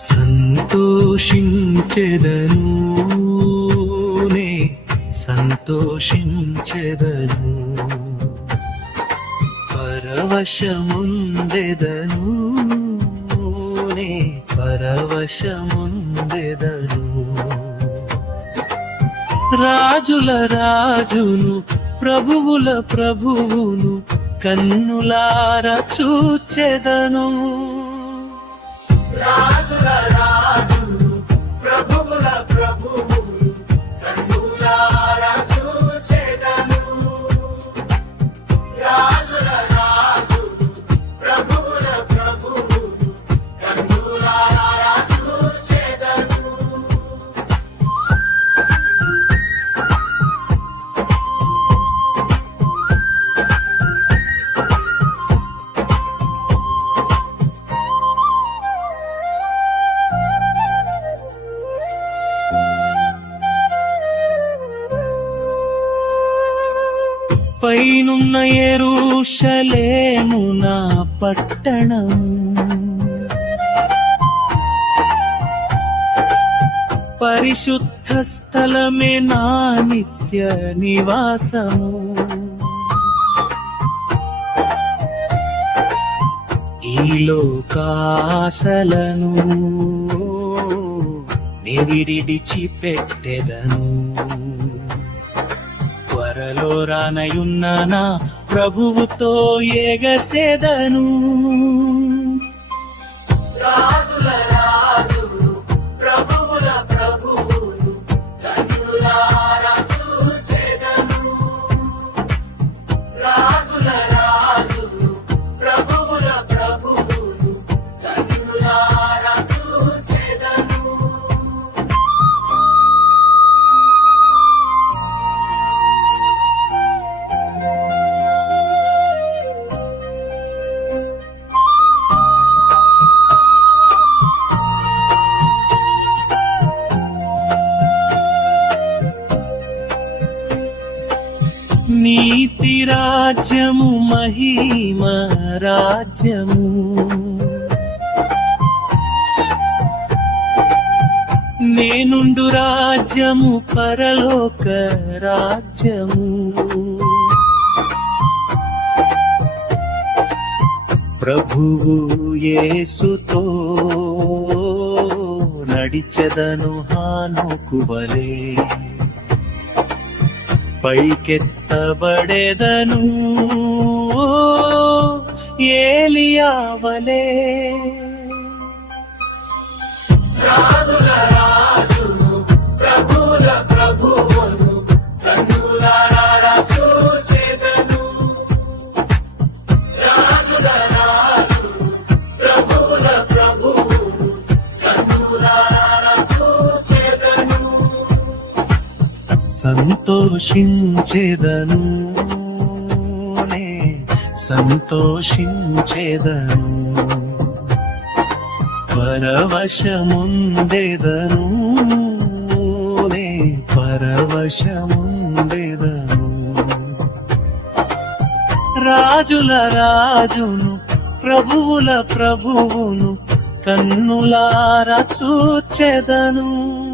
సంతోషించెదను నే సంతోషించెదను. పరవశముందెదను నే పరవశముందెదను. రాజుల రాజును ప్రభువుల ప్రభువును కన్నులార చూచెదను. రాజుల పైనున్న ఎరుషలేము నా పట్టణం. పరిశుద్ధ స్థలమే నా నిత్య నివాసము. ఈ లోకాశలను నివిడిచి పెట్టెదను త్వరలో నా ప్రభువుతో ఎగసెదను నీతి రాజ్యము మహిమ రాజ్యము. నేనుండు రాజ్యము పరలోక రాజ్యము. ప్రభువు యేసుతో నడిచెదను హానుకువలే. పైకెత్తబడెదను. ఏలియావలే. సంతోషించెదను. నే సంతోషించెదను. పరవశముందెదను. పరవశముందెదను. రాజుల రాజును ప్రభువుల ప్రభువును కన్నులారా చూచెదను.